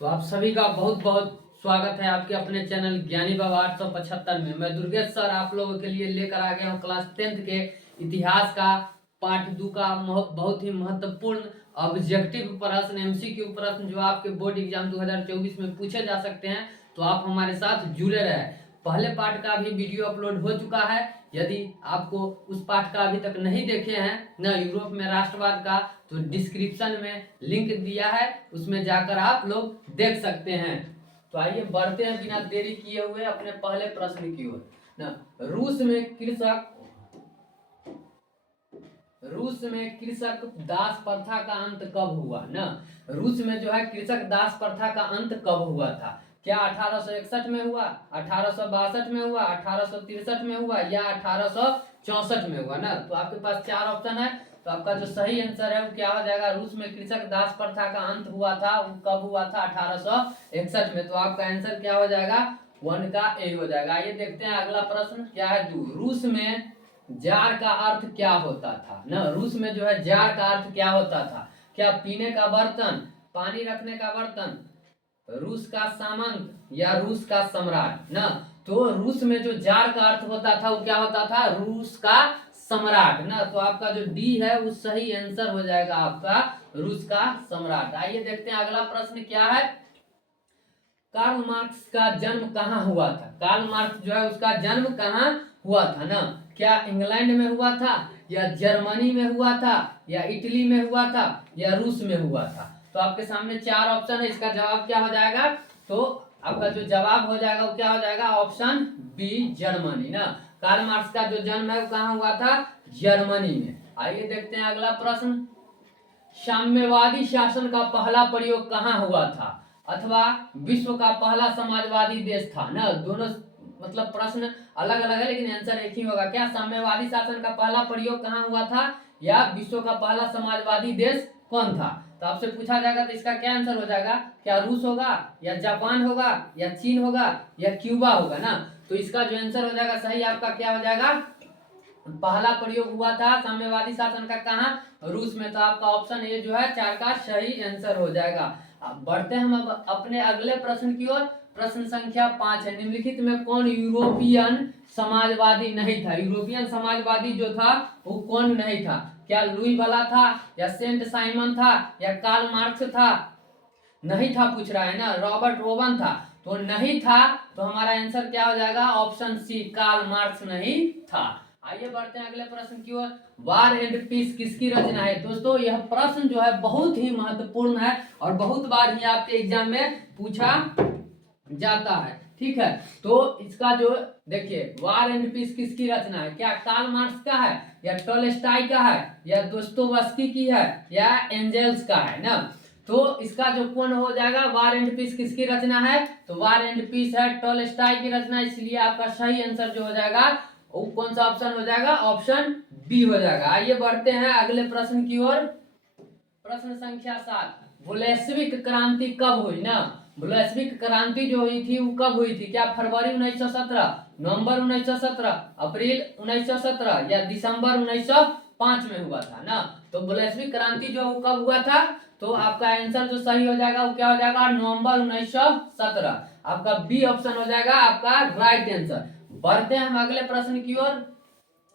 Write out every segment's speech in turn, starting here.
तो आप सभी का बहुत बहुत स्वागत है आपके अपने चैनल ज्ञानी बाबा 875 में। मैं दुर्गेश सर आप लोगों के लिए लेकर आ गया हूँ क्लास 10th के इतिहास का पार्ट 2 का बहुत ही महत्वपूर्ण ऑब्जेक्टिव प्रश्न एमसीक्यू प्रश्न जो आपके बोर्ड एग्जाम 2024 में पूछे जा सकते हैं। तो आप हमारे साथ जुड़े रहे। पहले पार्ट का भी वीडियो अपलोड हो चुका है। यदि आपको उस पार्ट का अभी तक नहीं देखे हैं ना यूरोप में राष्ट्रवाद का, तो डिस्क्रिप्शन में लिंक दिया है, उसमें जाकर आप लोग देख सकते हैं। तो आइए बढ़ते हैं बिना देरी किए हुए अपने पहले प्रश्न की ओर ना। रूस में कृषक दास प्रथा का अंत कब हुआ ना। रूस में जो है कृषक दास प्रथा का अंत कब हुआ था? क्या 1861 में हुआ, 1862 में हुआ, 1863 में हुआ या 1864 में हुआ ना। तो आपके पास चार ऑप्शन है। तो आपका जो सही आंसर है वो क्या हो जाएगा? रूस में कृषक दास प्रथा का अंत हुआ था, वो कब हुआ था? 1861 में। तो आपका आंसर क्या हो जाएगा? 1 का ए हो जाएगा। आइए देखते हैं अगला प्रश्न क्या है। रूस में जार का अर्थ क्या होता था ना। रूस में जो है जार का अर्थ क्या होता था? क्या पीने का बर्तन, पानी रखने का बर्तन, रूस का सामंत या रूस का सम्राट ना। तो रूस में जो जार का अर्थ होता था वो क्या होता था? रूस का सम्राट ना। तो आपका जो डी है वो सही आंसर हो जाएगा आपका, रूस का सम्राट। आइए देखते हैं अगला प्रश्न क्या है। कार्ल मार्क्स का जन्म कहाँ हुआ था? कार्ल मार्क्स जो है उसका जन्म कहाँ हुआ था ना। क्या इंग्लैंड में हुआ था, या जर्मनी में हुआ था, या इटली में हुआ था, या रूस में हुआ था? तो आपके सामने चार ऑप्शन है, इसका जवाब क्या हो जाएगा? तो आपका जो जवाब हो जाएगा वो क्या हो जाएगा? ऑप्शन बी जर्मनी ना। कार्ल मार्क्स का जो जन्म है वो कहाँ हुआ था? जर्मनी में। आइए देखते हैं अगला प्रश्न। साम्यवादी शासन का पहला प्रयोग कहाँ हुआ था, अथवा विश्व का पहला समाजवादी देश था ना। दोनों मतलब प्रश्न अलग अलग है लेकिन आंसर एक ही होगा। क्या साम्यवादी शासन का पहला प्रयोग कहाँ हुआ था, या विश्व का पहला समाजवादी देश कौन था? तो आपसे पूछा जाएगा तो इसका क्या आंसर हो जाएगा? क्या रूस होगा, या जापान होगा, या चीन होगा, या क्यूबा होगा ना। तो इसका जो आंसर हो जाएगा सही आपका क्या हो जाएगा? पहला प्रयोग हुआ था साम्यवादी शासन का कहाँ? रूस में। तो आपका ऑप्शन ए जो है चार का सही आंसर हो जाएगा। अब बढ़ते हैं हम अब अपने अगले प्रश्न की ओर। प्रश्न संख्या 5 है। निम्नलिखित में कौन यूरोपियन समाजवादी नहीं था? यूरोपियन समाजवादी जो था वो कौन नहीं था? क्या लुई वाला था, या सेंट साइमन था, या कार्ल मार्क्स था? नहीं था पूछ रहा है ना। रॉबर्ट ओवन था। तो नहीं था, तो हमारा आंसर क्या हो जाएगा? ऑप्शन सी कार्ल मार्क्स नहीं था। आइए बढ़ते हैं अगले प्रश्न की ओर। वार एंड पीस किसकी रचना है? दोस्तों यह प्रश्न जो है बहुत ही महत्वपूर्ण है और बहुत बार ही आपके एग्जाम में पूछा जाता है। ठीक है, तो इसका जो देखिए वार एंड पीस किसकी रचना है? क्या कार्ल मार्क्स का है, या टॉलस्टॉय का है, या दोस्तोवस्की की है, या एंजेल्स का है ना। तो इसका जो कौन हो जाएगा? वार एंड पीस किसकी रचना है? तो वार एंड पीस है टॉलस्टॉय की रचना। इसलिए आपका सही आंसर जो हो जाएगा वो कौन सा ऑप्शन हो जाएगा? ऑप्शन बी हो जाएगा। आइए बढ़ते हैं अगले प्रश्न की ओर। प्रश्न संख्या 7। वैश्विक क्रांति कब हुई ना। वैश्विक क्रांति जो हुई थी वो कब हुई थी? क्या फरवरी 1917, नवंबर 1917, अप्रैल 1917, या दिसंबर 1905 में हुआ था ना। तो वैश्विक क्रांति जो कब हुआ था? तो आपका आंसर जो सही हो जाएगा वो क्या हो जाएगा? नवंबर 1917। आपका बी ऑप्शन हो जाएगा आपका राइट आंसर। बढ़ते हैं हम अगले प्रश्न की ओर।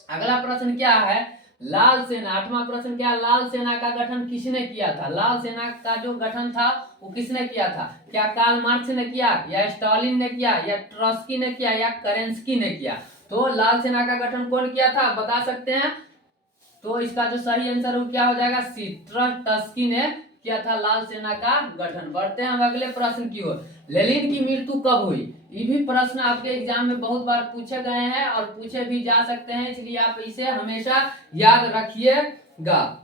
अगला प्रश्न क्या है? लाल सेना, 8वां प्रश्न क्या? लाल सेना का गठन किसने किया था? लाल सेना का जो गठन था वो किसने किया था? क्या कार्ल मार्क्स ने किया, या स्टालिन ने किया, या ट्रॉट्स्की ने किया, या केरेंस्की ने किया? तो लाल सेना का गठन कौन किया था बता सकते हैं? तो इसका जो सही आंसर हो क्या हो जाएगा? सी ट्रॉट्स्की ने किया था लाल सेना का गठन। बढ़ते हैं हम अगले प्रश्न की ओर। लेनिन की मृत्यु कब हुई? ये भी प्रश्न आपके एग्जाम में बहुत बार पूछे गए हैं और पूछे भी जा सकते हैं, इसलिए आप इसे हमेशा याद रखिएगा।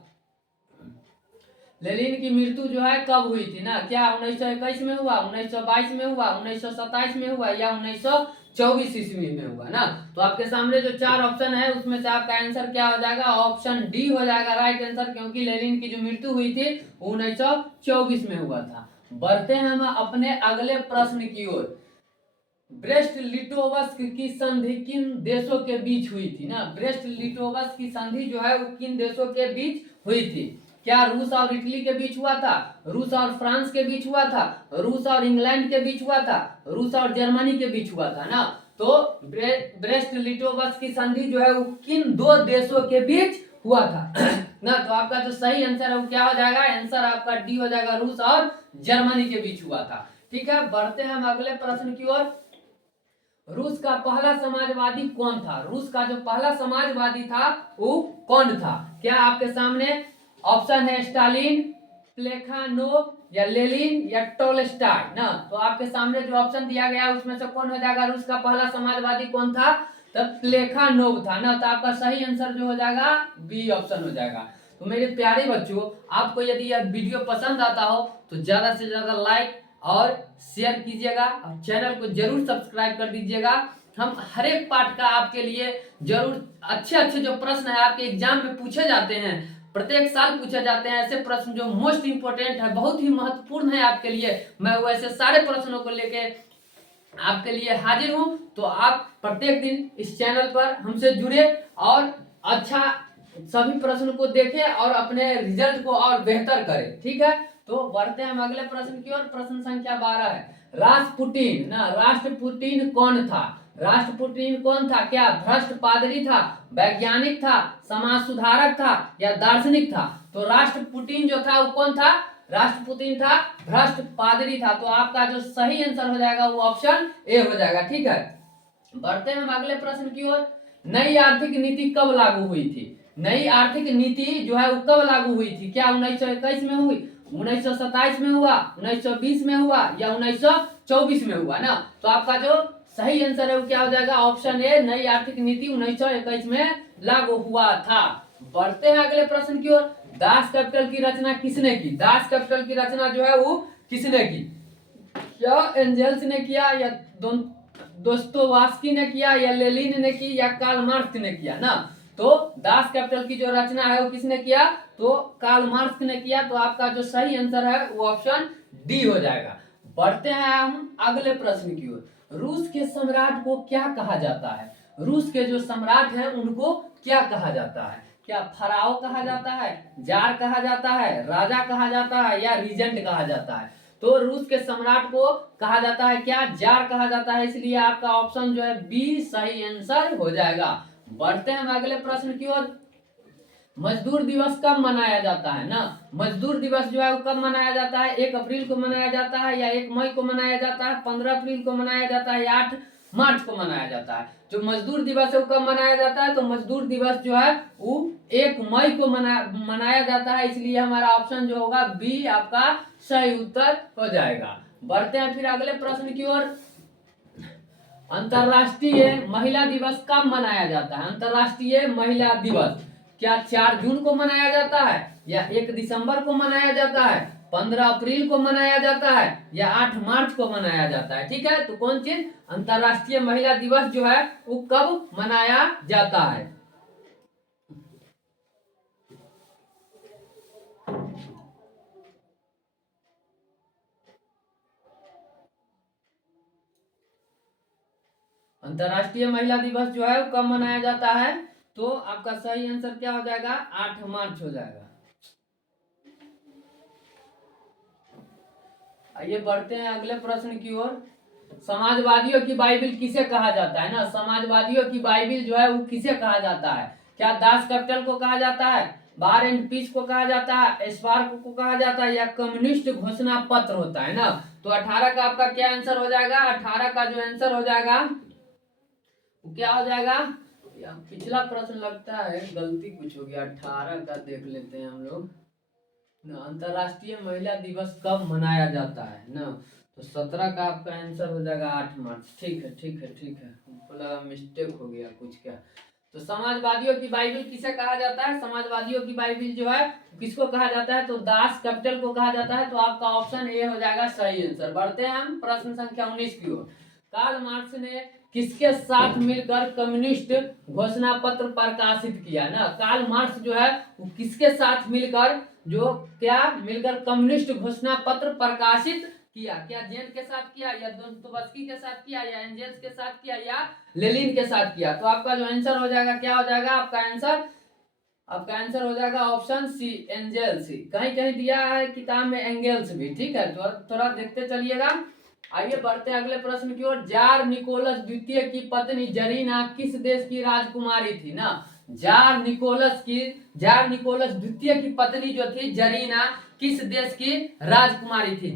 लेनिन की मृत्यु जो है कब हुई थी ना। क्या 1921 में हुआ, 1922 में हुआ, 1927 में हुआ, या 1924 ईस्वी में हुआ ना। तो आपके सामने जो चार ऑप्शन है उसमें से आपका आंसर क्या हो जाएगा? ऑप्शन डी हो जाएगा राइट आंसर, क्योंकि लेनिन की जो मृत्यु हुई थी 1924 में हुआ था। बढ़ते हैं हम अपने अगले प्रश्न की ओर। ब्रेस्ट लिटोवस्क की संधि किन देशों के बीच हुई थी ना। ब्रेस्ट लिटोवस्क की संधि जो है वो किन देशों के बीच हुई थी? क्या रूस और इटली के बीच हुआ था, रूस और फ्रांस के बीच हुआ था, रूस और इंग्लैंड के बीच हुआ था, रूस और जर्मनी के बीच हुआ था ना। तो ब्रेस्ट लिटोवस्क की संधि जो है वो किन दो देशों के बीच हुआ था ना। तो आपका जो सही आंसर है वो क्या हो जाएगा, आंसर आपका डी हो जाएगा, रूस और जर्मनी के बीच हुआ था। ठीक है, बढ़ते हैं हम अगले प्रश्न की ओर। रूस का पहला समाजवादी कौन था, रूस का जो पहला समाजवादी था वो कौन था। क्या आपके सामने ऑप्शन है स्टालिन, प्लेखानोव या लेनिन या टोल्स्टॉय ना। तो आपके सामने जो ऑप्शन दिया गया उसमें से कौन हो जाएगा, रूस का पहला समाजवादी कौन था, तो प्लेखानोव था ना। तो आपका सही आंसर जो हो जाएगा बी ऑप्शन हो जाएगा। तो मेरे प्यारे बच्चों, आपको यदि यह वीडियो पसंद आता हो तो ज्यादा से ज्यादा लाइक और शेयर कीजिएगा और चैनल को जरूर सब्सक्राइब कर दीजिएगा। हम हर एक पार्ट का आपके लिए जरूर अच्छे अच्छे जो प्रश्न है आपके एग्जाम में पूछे जाते हैं, प्रत्येक साल पूछे जाते हैं ऐसे प्रश्न जो मोस्ट इंपोर्टेंट है, बहुत ही महत्वपूर्ण है आपके लिए, मैं वैसे सारे प्रश्नों को लेके आपके लिए हाजिर हूं। तो आप प्रत्येक दिन इस चैनल पर हमसे जुड़े और अच्छा सभी प्रश्न को देखें और अपने रिजल्ट को और बेहतर करें। ठीक है, तो बढ़ते हैं हम अगले प्रश्न की ओर। प्रश्न संख्या 12 है, राष्ट्रपुटिन ना, राष्ट्रपुटिन कौन था, राष्ट्रपुटिन कौन था। क्या भ्रष्ट पादरी था, वैज्ञानिक था, समाज सुधारक था या दार्शनिक था। तो राष्ट्रपुटिन जो था वो कौन था, राष्ट्रपुतिन था, भ्रष्ट पादरी था। तो आपका जो सही आंसर हो जाएगा वो ऑप्शन ए हो जाएगा। ठीक है, बढ़ते हैं हम अगले प्रश्न की ओर। नई आर्थिक नीति कब लागू हुई थी, नई आर्थिक नीति जो है वो कब लागू हुई थी। क्या 1921 में हुई, 1927 में हुआ, 1920 में हुआ या 1924 में हुआ ना। तो आपका जो सही आंसर है वो क्या हो जाएगा, ऑप्शन ए, नई आर्थिक नीति 1921 में लागू हुआ था। बढ़ते हैं अगले प्रश्न की ओर। दास कैपिटल की रचना किसने की, दास कैपिटल की रचना जो है वो किसने की। क्या एंजल्स ने किया या दोस्तोवास्की ने किया या लेनिन ने की या कार्ल मार्क्स ने किया ना। तो दास कैपिटल की जो रचना है वो किसने किया, तो कार्ल मार्क्स ने किया। तो आपका जो सही आंसर है वो ऑप्शन डी हो जाएगा। बढ़ते हैं हम अगले प्रश्न की ओर। रूस के सम्राट को क्या कहा जाता है, रूस के जो सम्राट हैं उनको क्या कहा जाता है। क्या फराओ कहा जाता है, जार कहा जाता है, राजा कहा जाता है या रीजेंट कहा जाता है। तो रूस के सम्राट को कहा जाता है क्या, जार कहा जाता है, इसलिए आपका ऑप्शन जो है बी सही आंसर हो जाएगा। बढ़ते हैं हम अगले प्रश्न की ओर। मजदूर दिवस कब मनाया जाता है ना, मजदूर दिवस जो है वो कब मनाया जाता है, 1 अप्रैल को मनाया जाता है या 1 मई को मनाया जाता है, 15 अप्रैल को मनाया जाता है या 8 मार्च को मनाया जाता है। जो मजदूर दिवस है वो कब मनाया जाता है, तो मजदूर दिवस जो है वो 1 मई को मनाया जाता है, इसलिए हमारा ऑप्शन जो होगा बी आपका सही उत्तर हो जाएगा। बढ़ते हैं फिर अगले प्रश्न की ओर। अंतरराष्ट्रीय महिला दिवस कब मनाया जाता है, अंतरराष्ट्रीय महिला दिवस क्या 4 जून को मनाया जाता है या 1 दिसंबर को मनाया जाता है, 15 अप्रैल को मनाया जाता है या 8 मार्च को मनाया जाता है। ठीक है, तो कौन चीज, अंतरराष्ट्रीय महिला दिवस जो है वो कब मनाया जाता है। अंतरराष्ट्रीय महिला दिवस जो है वो कब मनाया जाता है, तो आपका सही आंसर क्या हो जाएगा, 8 मार्च हो जाएगा। आइए बढ़ते हैं अगले प्रश्न की ओर। समाजवादियों की बाइबिल किसे कहा जाता है ना, समाजवादियों की बाइबिल जो है वो किसे कहा जाता है। क्या दास कैपिटल को कहा जाता है, वार एंड पीस को कहा जाता है, स्पार्क को कहा जाता है या कम्युनिस्ट घोषणा पत्र होता है ना। तो 18 का आपका क्या आंसर हो जाएगा, 18 का जो आंसर हो जाएगा वो क्या हो जाएगा, पिछला प्रश्न लगता है गलती कुछ हो गया, 18 का देख लेते हैं हम लोग ना। अंतरराष्ट्रीय महिला दिवस कब मनाया जाता है ना, तो 17 का आपका आंसर हो जाएगा 8 मार्च। ठीक है ठीक है ठीक है, हमको लगा मिस्टेक हो गया कुछ क्या। तो समाजवादियों की बाइबिल किसे कहा जाता है, समाजवादियों की बाइबिल जो है किसको कहा जाता है, तो दास कैपिटल को कहा जाता है। तो आपका ऑप्शन ए हो जाएगा सही आंसर। बढ़ते हैं हम प्रश्न संख्या 19 की ओर। कार्ल मार्क्स ने किसके साथ मिलकर कम्युनिस्ट घोषणा पत्र प्रकाशित किया ना, कार्ल मार्क्स जो है वो किसके साथ मिलकर, जो क्या मिलकर कम्युनिस्ट घोषणा पत्र प्रकाशित किया। क्या जेन के साथ किया या दोस्तोवस्की के साथ किया या एंजेल्स के साथ किया या लेनिन के साथ किया। तो आपका जो आंसर हो जाएगा क्या हो जाएगा, आपका आंसर आपका आंसर हो जाएगा ऑप्शन सी, एंजल्स। कहीं कहीं दिया है किताब में एंगल्स भी, ठीक है, तो थोड़ा देखते चलिएगा। आइए बढ़ते हैं अगले प्रश्न की ओर। जार निकोलस द्वितीय की पत्नी जरीना किस देश की राजकुमारी थी ना। जार निकोलस द्वितीय की पत्नी जो थी जरीना, किस देश की राजकुमारी थी?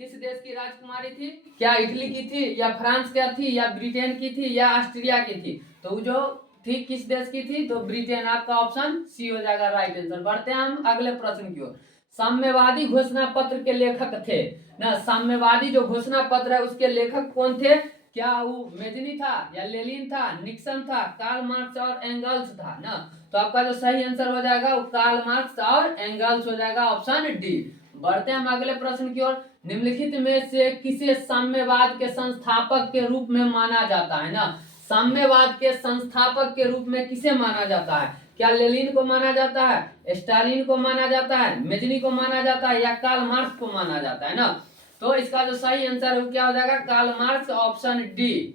किस देश की राजकुमारी थी? क्या इटली की थी, या फ्रांस का थी, या ब्रिटेन की थी, या ऑस्ट्रिया की थी? तो जो थी किस देश की थी? तो ब्रिटेन। आपका ऑप्शन सी हो जाएगा राइट आंसर। बढ़ते हैं हम अगले प्रश्न की ओर। साम्यवादी घोषणा पत्र के लेखक थे ना। साम्यवादी जो घोषणा पत्र है उसके लेखक कौन थे? क्या वो मेजनी था, या लेनिन था, निक्सन था, कार्ल मार्क्स और एंगल्स था ना। तो आपका जो सही आंसर हो जाएगा वो कार्ल मार्क्स और एंगल्स हो जाएगा, ऑप्शन डी। बढ़ते हैं हम अगले प्रश्न की ओर। निम्नलिखित में से किसे साम्यवाद के संस्थापक के रूप में माना जाता है ना। साम्यवाद के संस्थापक के रूप में किसे माना जाता है? क्या लेनिन को माना जाता है, स्टालिन को माना जाता है, मेजनी को माना जाता है, या कार्ल मार्क्स को माना जाता है ना। तो इसका जो सही आंसर है क्या हो जाएगा? Karl Marx, option D.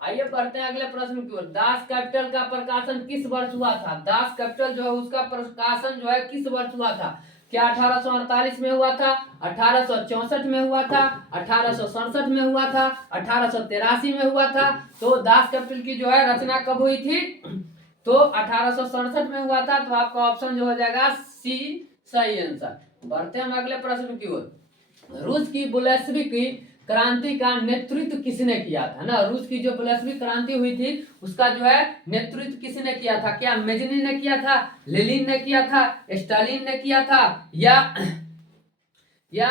आइए बढ़ते हैं अगले प्रश्न की ओर। दास कैपिटल का प्रकाशन किस वर्ष हुआ था? दास कैपिटल जो है उसका प्रकाशन जो है किस वर्ष हुआ था? क्या 1848 में हुआ था, 1864 में हुआ था, 1867 में हुआ था, 1883 में हुआ था? तो दास कैपिटल की जो है रचना कब हुई थी? तो 1867 में हुआ था। तो आपका ऑप्शन जो हो जाएगा सी, सही आंसर। बढ़ते हैं हम अगले प्रश्न की ओर। रूस की बुल्शेविक क्रांति का नेतृत्व किसने किया था ना। रूस की जो बुल्शेविक क्रांति हुई थी उसका जो है नेतृत्व किसने किया था? क्या मेजनी ने किया था, लेनिन ने किया था, स्टालिन ने किया था, या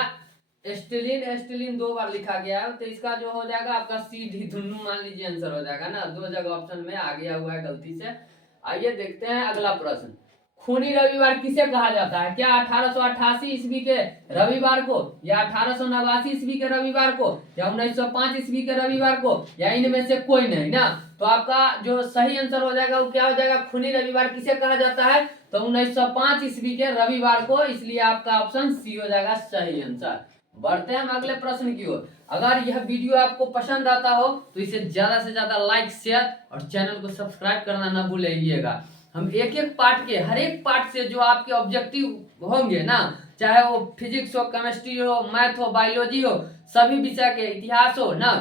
स्टेलिन दो बार लिखा गया है। तो इसका जो हो जाएगा आपका सी डी दोनों मान लीजिए आंसर हो जाएगा ना। दो जगह ऑप्शन में आ गया हुआ है गलती से। आइए देखते हैं अगला प्रश्न। खूनी रविवार किसे कहा जाता है? क्या 1888 ईस्वी के रविवार को, या 1889 ईस्वी के रविवार को, या 1905 ईस्वी के रविवार को, या इनमें से कोई नहीं ना। तो आपका जो सही आंसर हो जाएगा वो क्या हो जाएगा? खूनी रविवार किसे कहा जाता है? तो 1905 ईस्वी के रविवार को, इसलिए आपका ऑप्शन सी हो जाएगा सही आंसर। बढ़ते हैं हम अगले प्रश्न की ओर। अगर यह वीडियो आपको पसंद आता हो तो इसे ज्यादा से ज्यादा लाइक, शेयर और चैनल को सब्सक्राइब करना ना भूलिएगा। हम एक एक पार्ट के, हर एक पार्ट से जो आपके ऑब्जेक्टिव होंगे ना, चाहे वो फिजिक्स हो, केमिस्ट्री हो, मैथ हो, बायोलॉजी हो, सभी विषय के, इतिहास हो ना,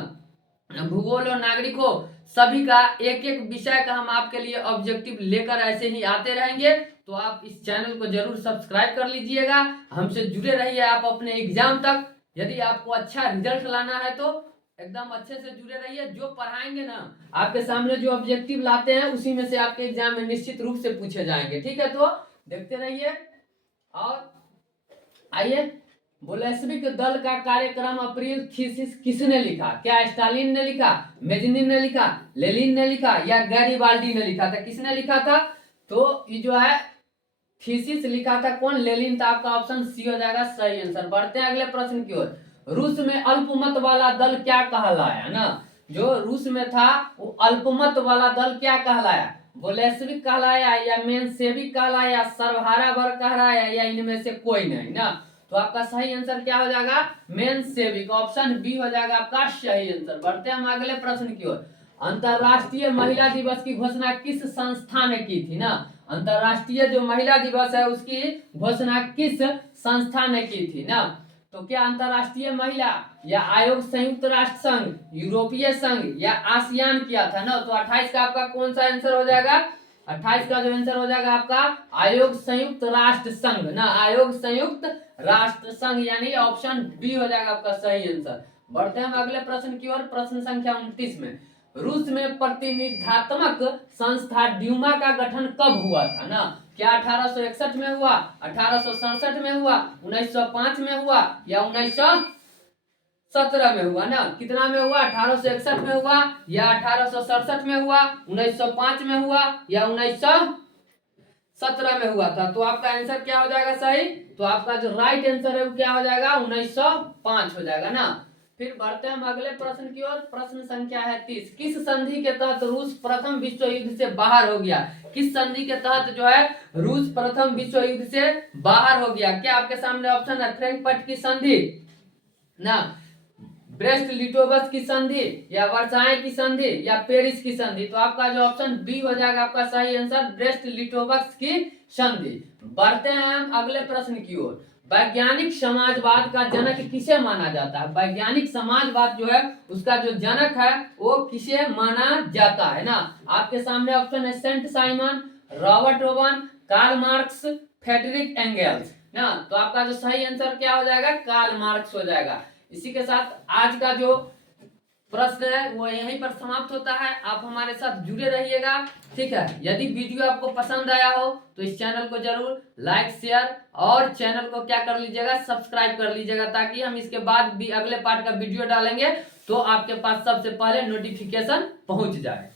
भूगोल हो, नागरिक हो, सभी का एक एक विषय का हम आपके लिए ऑब्जेक्टिव लेकर ऐसे ही आते रहेंगे। तो आप इस चैनल को जरूर सब्सक्राइब कर लीजिएगा, हमसे जुड़े रहिए आप अपने एग्जाम तक। यदि आपको अच्छा रिजल्ट लाना है तो एकदम अच्छे से जुड़े रहिए। जो पढ़ाएंगे ना आपके सामने, जो ऑब्जेक्टिव लाते हैं उसी में से आपके एग्जाम में निश्चित रूप से पूछे जाएंगे, ठीक है। तो देखते रहिए। और आइए, बोल्शेविक दल का कार्यक्रम अप्रैल थीसिस किसने लिखा? क्या स्टालिन ने लिखा, मेजनी ने लिखा, लेनिन ने लिखा, या गैरीबाल्डी ने लिखा था? किसने लिखा था? तो ये जो है थीसिस लिखा था कौन? लेनिन था। आपका ऑप्शन सी हो जाएगा सही आंसर। बढ़ते हैं अगले प्रश्न की ओर। रूस में अल्पमत वाला दल क्या कहलाया ना। जो रूस में था वो अल्पमत वाला दल क्या कहलाया? बोल्शेविक कहलाया, या मेंशेविक कहलाया, या सर्वहारा वर्ग कहलाया, या इनमें से कोई नहीं ना। तो आपका सही आंसर क्या हो जाएगा? मेंशेविक, ऑप्शन बी हो जाएगा आपका सही आंसर। बढ़ते हैं हम अगले प्रश्न की ओर। अंतरराष्ट्रीय महिला दिवस की घोषणा किस संस्था ने की थी ना। अंतरराष्ट्रीय जो महिला दिवस है उसकी घोषणा किस संस्था ने की थी ना। तो क्या अंतरराष्ट्रीय महिला, या आयोग संयुक्त राष्ट्र संघ, यूरोपीय संघ, या आसियान किया था ना। तो 28 का आपका कौन सा आंसर हो जाएगा? 28 का जो आंसर हो जाएगा आपका आयोग संयुक्त राष्ट्र संघ ना। आयोग संयुक्त राष्ट्र संघ, यानी ऑप्शन बी हो जाएगा आपका सही आंसर। बढ़ते हैं हम अगले प्रश्न की ओर। प्रश्न संख्या 29 में। रूस में प्रतिनिधात्मक संस्था ड्यूमा का गठन कब हुआ था ना। क्या 1861 में हुआ, 1867 में हुआ, 1905 में हुआ, या 1917 में हुआ ना। कितना में हुआ? 1861 में हुआ, या 1867 में हुआ, 1905 में हुआ, या 1917 में हुआ था? तो आपका आंसर क्या हो जाएगा सही? तो आपका जो राइट आंसर है वो क्या हो जाएगा? 1905 हो जाएगा ना। फिर बढ़ते हैं हम अगले प्रश्न की ओर। प्रश्न संख्या है 30। किस संधि के तहत रूस प्रथम विश्व युद्ध से बाहर हो गया? किस संधि के तहत जो है रूस प्रथम विश्व युद्ध से बाहर हो गया? क्या आपके सामने ऑप्शन है? फ्रैंकफर्ट की संधि ना, ब्रेस्ट लिटोवस की संधि, या वर्साई की संधि, या पेरिस की संधि? तो आपका जो ऑप्शन बी हो जाएगा आपका सही आंसर, ब्रेस्ट लिटोवस की संधि। बढ़ते हैं हम अगले प्रश्न की ओर। वैज्ञानिक समाजवाद का जनक किसे माना जाता है? वैज्ञानिक समाजवाद जो है उसका जो जनक है वो किसे माना जाता है ना? आपके सामने ऑप्शन है Saint Simon, Robert Owen, Karl Marx, Friedrich Engels ना। तो आपका जो सही आंसर क्या हो जाएगा? कार्ल मार्क्स हो जाएगा। इसी के साथ आज का जो प्रश्न है वो यहीं पर समाप्त होता है। आप हमारे साथ जुड़े रहिएगा, ठीक है। यदि वीडियो आपको पसंद आया हो तो इस चैनल को जरूर लाइक शेयर और चैनल को क्या कर लीजिएगा? सब्सक्राइब कर लीजिएगा, ताकि हम इसके बाद भी अगले पार्ट का वीडियो डालेंगे तो आपके पास सबसे पहले नोटिफिकेशन पहुंच जाए।